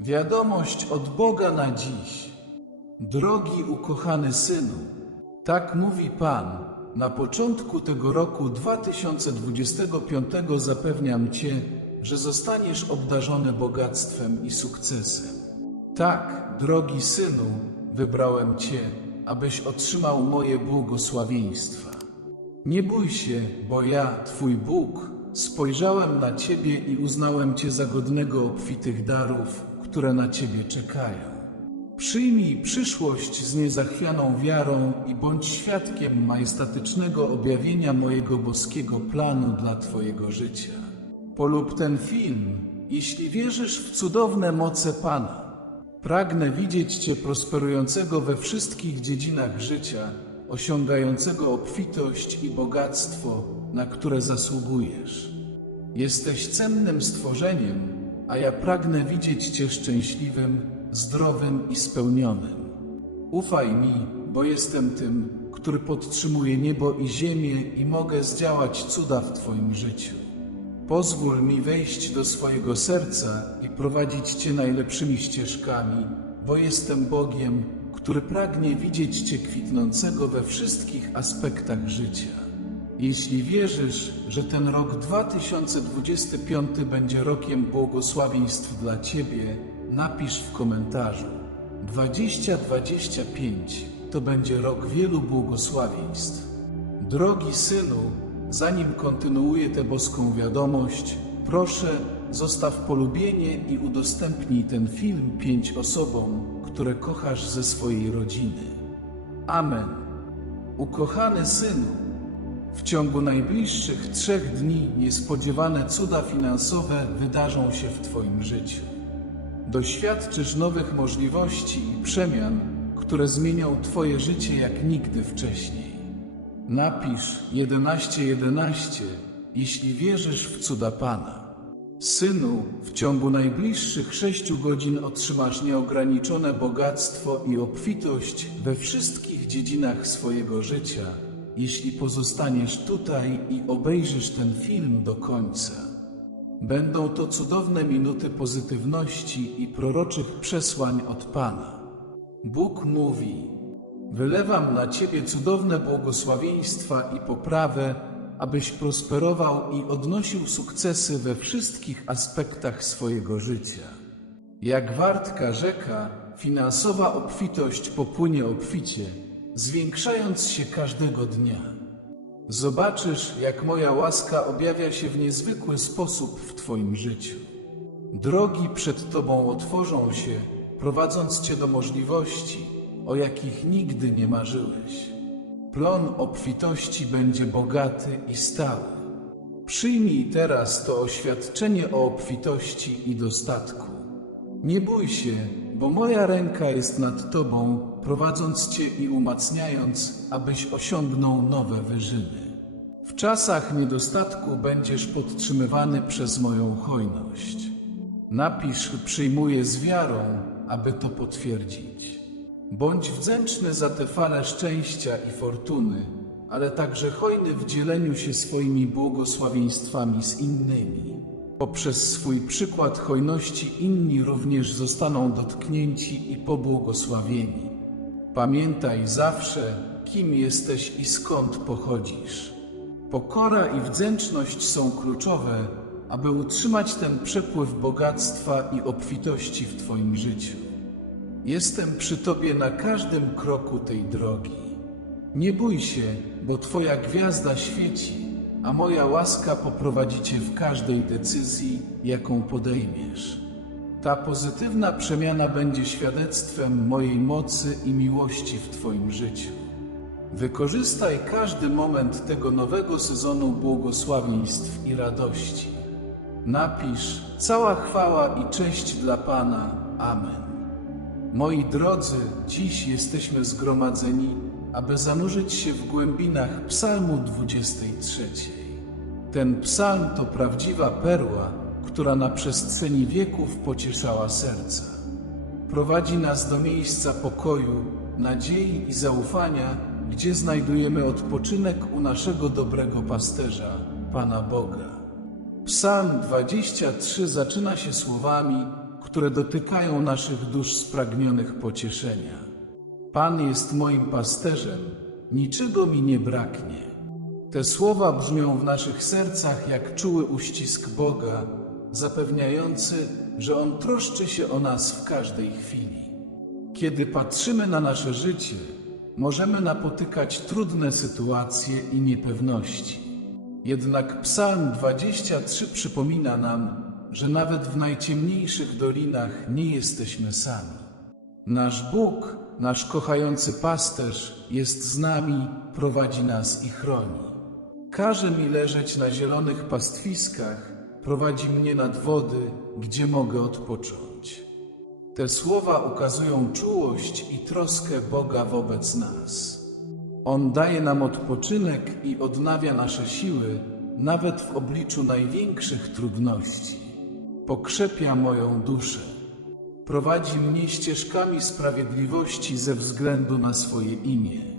Wiadomość od Boga na dziś. Drogi ukochany synu, tak mówi Pan. Na początku tego roku 2025 zapewniam Cię, że zostaniesz obdarzony bogactwem i sukcesem. Tak, drogi synu, wybrałem Cię, abyś otrzymał moje błogosławieństwa. Nie bój się, bo ja, Twój Bóg, spojrzałem na Ciebie i uznałem Cię za godnego obfitych darów, które na Ciebie czekają. Przyjmij przyszłość z niezachwianą wiarą i bądź świadkiem majestatycznego objawienia mojego boskiego planu dla Twojego życia. Polub ten film, jeśli wierzysz w cudowne moce Pana. Pragnę widzieć Cię prosperującego we wszystkich dziedzinach życia, osiągającego obfitość i bogactwo, na które zasługujesz. Jesteś cennym stworzeniem, a ja pragnę widzieć Cię szczęśliwym, zdrowym i spełnionym. Ufaj mi, bo jestem tym, który podtrzymuje niebo i ziemię i mogę zdziałać cuda w Twoim życiu. Pozwól mi wejść do swojego serca i prowadzić Cię najlepszymi ścieżkami, bo jestem Bogiem, który pragnie widzieć Cię kwitnącego we wszystkich aspektach życia. Jeśli wierzysz, że ten rok 2025 będzie rokiem błogosławieństw dla Ciebie, napisz w komentarzu. 2025 to będzie rok wielu błogosławieństw. Drogi synu, zanim kontynuuję tę boską wiadomość, proszę zostaw polubienie i udostępnij ten film pięć osobom, które kochasz ze swojej rodziny. Amen. Ukochany synu, w ciągu najbliższych trzech dni niespodziewane cuda finansowe wydarzą się w Twoim życiu. Doświadczysz nowych możliwości i przemian, które zmienią Twoje życie jak nigdy wcześniej. Napisz 1111, jeśli wierzysz w cuda Pana. Synu, w ciągu najbliższych sześciu godzin otrzymasz nieograniczone bogactwo i obfitość we wszystkich dziedzinach swojego życia, jeśli pozostaniesz tutaj i obejrzysz ten film do końca. Będą to cudowne minuty pozytywności i proroczych przesłań od Pana. Bóg mówi: Wylewam na Ciebie cudowne błogosławieństwa i poprawę, abyś prosperował i odnosił sukcesy we wszystkich aspektach swojego życia. Jak wartka rzeka, finansowa obfitość popłynie obficie, zwiększając się każdego dnia. Zobaczysz, jak moja łaska objawia się w niezwykły sposób w Twoim życiu. Drogi przed Tobą otworzą się, prowadząc Cię do możliwości, o jakich nigdy nie marzyłeś. Plon obfitości będzie bogaty i stały. Przyjmij teraz to oświadczenie o obfitości i dostatku. Nie bój się, bo moja ręka jest nad Tobą, prowadząc Cię i umacniając, abyś osiągnął nowe wyżyny. W czasach niedostatku będziesz podtrzymywany przez moją hojność. Napisz przyjmuję z wiarą, aby to potwierdzić. Bądź wdzięczny za te fale szczęścia i fortuny, ale także hojny w dzieleniu się swoimi błogosławieństwami z innymi. Poprzez swój przykład hojności inni również zostaną dotknięci i pobłogosławieni. Pamiętaj zawsze, kim jesteś i skąd pochodzisz. Pokora i wdzięczność są kluczowe, aby utrzymać ten przepływ bogactwa i obfitości w Twoim życiu. Jestem przy Tobie na każdym kroku tej drogi. Nie bój się, bo Twoja gwiazda świeci, a moja łaska poprowadzi Cię w każdej decyzji, jaką podejmiesz. Ta pozytywna przemiana będzie świadectwem mojej mocy i miłości w Twoim życiu. Wykorzystaj każdy moment tego nowego sezonu błogosławieństw i radości. Napisz cała chwała i cześć dla Pana. Amen. Moi drodzy, dziś jesteśmy zgromadzeni, aby zanurzyć się w głębinach Psalmu 23. Ten psalm to prawdziwa perła, która na przestrzeni wieków pocieszała serca. Prowadzi nas do miejsca pokoju, nadziei i zaufania, gdzie znajdujemy odpoczynek u naszego dobrego pasterza, Pana Boga. Psalm 23 zaczyna się słowami, które dotykają naszych dusz spragnionych pocieszenia. Pan jest moim pasterzem, niczego mi nie braknie. Te słowa brzmią w naszych sercach jak czuły uścisk Boga, zapewniający, że On troszczy się o nas w każdej chwili. Kiedy patrzymy na nasze życie, możemy napotykać trudne sytuacje i niepewności. Jednak Psalm 23 przypomina nam, że nawet w najciemniejszych dolinach nie jesteśmy sami. Nasz Bóg, nasz kochający pasterz jest z nami, prowadzi nas i chroni. Każe mi leżeć na zielonych pastwiskach, prowadzi mnie nad wody, gdzie mogę odpocząć. Te słowa ukazują czułość i troskę Boga wobec nas. On daje nam odpoczynek i odnawia nasze siły, nawet w obliczu największych trudności. Pokrzepia moją duszę. Prowadzi mnie ścieżkami sprawiedliwości ze względu na swoje imię.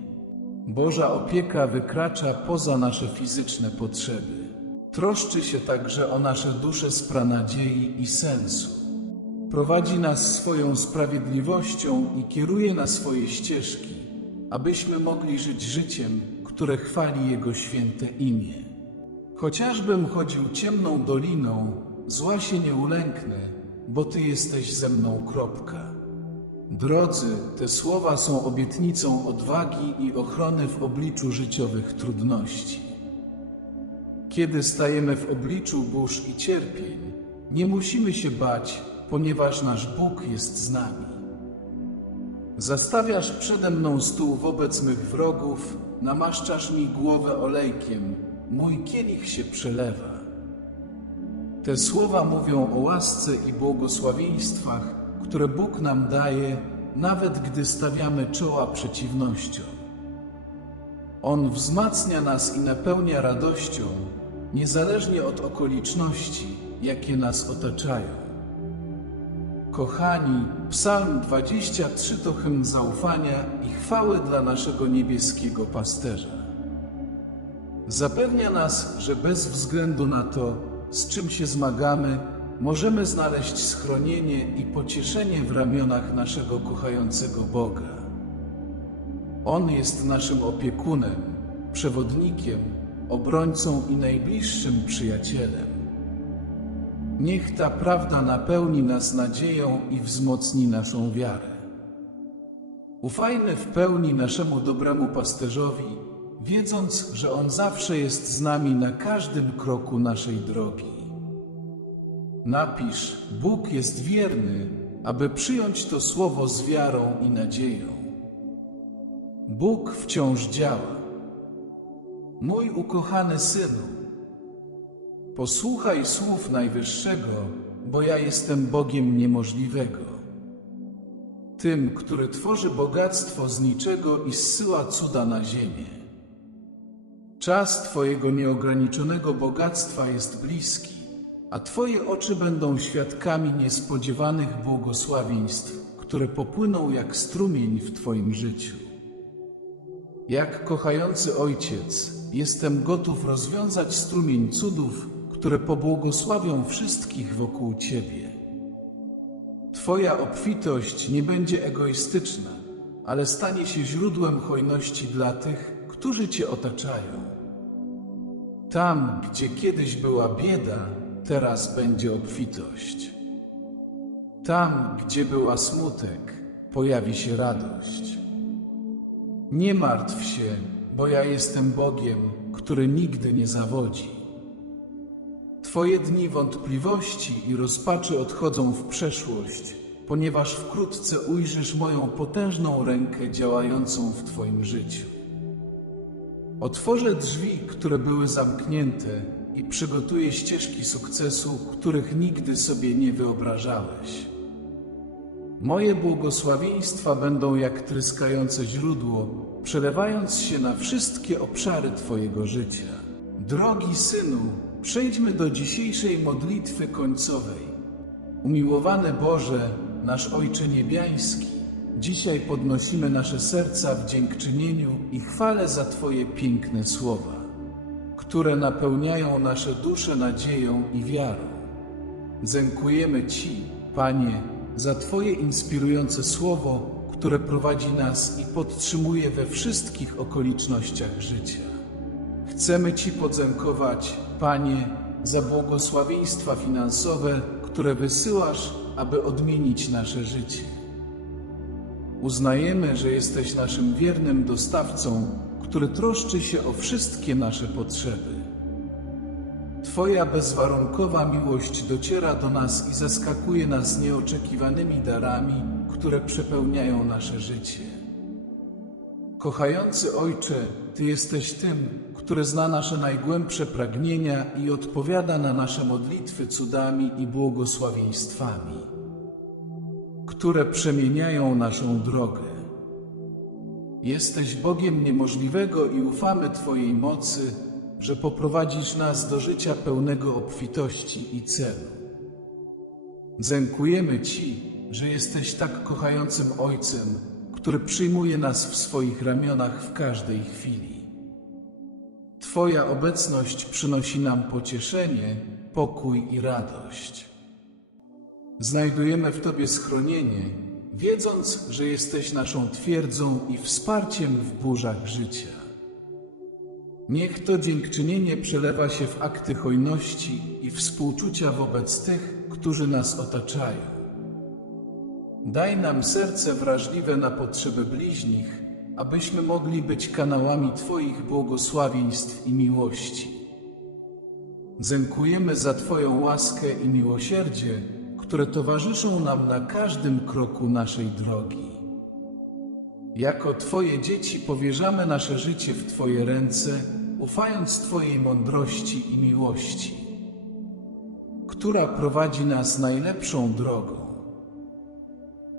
Boża opieka wykracza poza nasze fizyczne potrzeby. Troszczy się także o nasze dusze z pranadziei i sensu. Prowadzi nas swoją sprawiedliwością i kieruje na swoje ścieżki, abyśmy mogli żyć życiem, które chwali Jego święte imię. Chociażbym chodził ciemną doliną, zła się nie ulęknę, bo Ty jesteś ze mną. Kropka. Drodzy, te słowa są obietnicą odwagi i ochrony w obliczu życiowych trudności. Kiedy stajemy w obliczu burz i cierpień, nie musimy się bać, ponieważ nasz Bóg jest z nami. Zastawiasz przede mną stół wobec mych wrogów, namaszczasz mi głowę olejkiem, mój kielich się przelewa. Te słowa mówią o łasce i błogosławieństwach, które Bóg nam daje, nawet gdy stawiamy czoła przeciwnościom. On wzmacnia nas i napełnia radością, niezależnie od okoliczności, jakie nas otaczają. Kochani, Psalm 23 to hymn zaufania i chwały dla naszego niebieskiego pasterza. Zapewnia nas, że bez względu na to, z czym się zmagamy, możemy znaleźć schronienie i pocieszenie w ramionach naszego kochającego Boga. On jest naszym opiekunem, przewodnikiem, obrońcą i najbliższym przyjacielem. Niech ta prawda napełni nas nadzieją i wzmocni naszą wiarę. Ufajmy w pełni naszemu dobremu pasterzowi, wiedząc, że On zawsze jest z nami na każdym kroku naszej drogi. Napisz: Bóg jest wierny, aby przyjąć to słowo z wiarą i nadzieją. Bóg wciąż działa. Mój ukochany synu, posłuchaj słów Najwyższego, bo ja jestem Bogiem niemożliwego. Tym, który tworzy bogactwo z niczego i zsyła cuda na ziemię. Czas Twojego nieograniczonego bogactwa jest bliski, a Twoje oczy będą świadkami niespodziewanych błogosławieństw, które popłyną jak strumień w Twoim życiu. Jak kochający ojciec, jestem gotów rozwiązać strumień cudów, które pobłogosławią wszystkich wokół Ciebie. Twoja obfitość nie będzie egoistyczna, ale stanie się źródłem hojności dla tych, którzy Cię otaczają. Tam, gdzie kiedyś była bieda, teraz będzie obfitość. Tam, gdzie była smutek, pojawi się radość. Nie martw się, bo ja jestem Bogiem, który nigdy nie zawodzi. Twoje dni wątpliwości i rozpaczy odchodzą w przeszłość, ponieważ wkrótce ujrzysz moją potężną rękę działającą w Twoim życiu. Otworzę drzwi, które były zamknięte i przygotuję ścieżki sukcesu, których nigdy sobie nie wyobrażałeś. Moje błogosławieństwa będą jak tryskające źródło, przelewając się na wszystkie obszary Twojego życia. Drogi synu, przejdźmy do dzisiejszej modlitwy końcowej. Umiłowany Boże, nasz Ojcze Niebiański, dzisiaj podnosimy nasze serca w dziękczynieniu i chwale za Twoje piękne słowa, które napełniają nasze dusze nadzieją i wiarą. Dziękujemy Ci, Panie, za Twoje inspirujące słowo, które prowadzi nas i podtrzymuje we wszystkich okolicznościach życia. Chcemy Ci podziękować, Panie, za błogosławieństwa finansowe, które wysyłasz, aby odmienić nasze życie. Uznajemy, że jesteś naszym wiernym dostawcą, który troszczy się o wszystkie nasze potrzeby. Twoja bezwarunkowa miłość dociera do nas i zaskakuje nas nieoczekiwanymi darami, które przepełniają nasze życie. Kochający Ojcze, Ty jesteś tym, który zna nasze najgłębsze pragnienia i odpowiada na nasze modlitwy cudami i błogosławieństwami, które przemieniają naszą drogę. Jesteś Bogiem niemożliwego i ufamy Twojej mocy, że poprowadzisz nas do życia pełnego obfitości i celu. Dziękujemy Ci, że jesteś tak kochającym Ojcem, który przyjmuje nas w swoich ramionach w każdej chwili. Twoja obecność przynosi nam pocieszenie, pokój i radość. Znajdujemy w Tobie schronienie, wiedząc, że jesteś naszą twierdzą i wsparciem w burzach życia. Niech to dziękczynienie przelewa się w akty hojności i współczucia wobec tych, którzy nas otaczają. Daj nam serce wrażliwe na potrzeby bliźnich, abyśmy mogli być kanałami Twoich błogosławieństw i miłości. Dziękujemy za Twoją łaskę i miłosierdzie, które towarzyszą nam na każdym kroku naszej drogi. Jako Twoje dzieci powierzamy nasze życie w Twoje ręce, ufając Twojej mądrości i miłości, która prowadzi nas najlepszą drogą.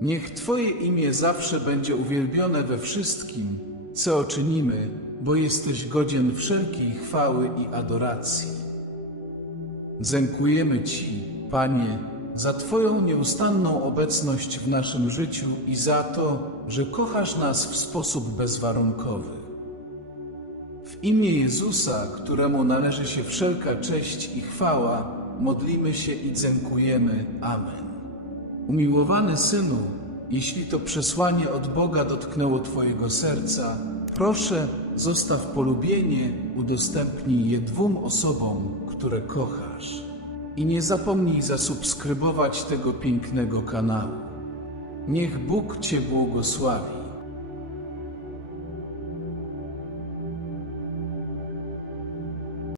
Niech Twoje imię zawsze będzie uwielbione we wszystkim, co czynimy, bo jesteś godzien wszelkiej chwały i adoracji. Dziękujemy Ci, Panie, za Twoją nieustanną obecność w naszym życiu i za to, że kochasz nas w sposób bezwarunkowy. W imię Jezusa, któremu należy się wszelka cześć i chwała, modlimy się i dziękujemy. Amen. Umiłowany Synu, jeśli to przesłanie od Boga dotknęło Twojego serca, proszę, zostaw polubienie, udostępnij je dwóm osobom, które kochasz. I nie zapomnij zasubskrybować tego pięknego kanału. Niech Bóg Cię błogosławi.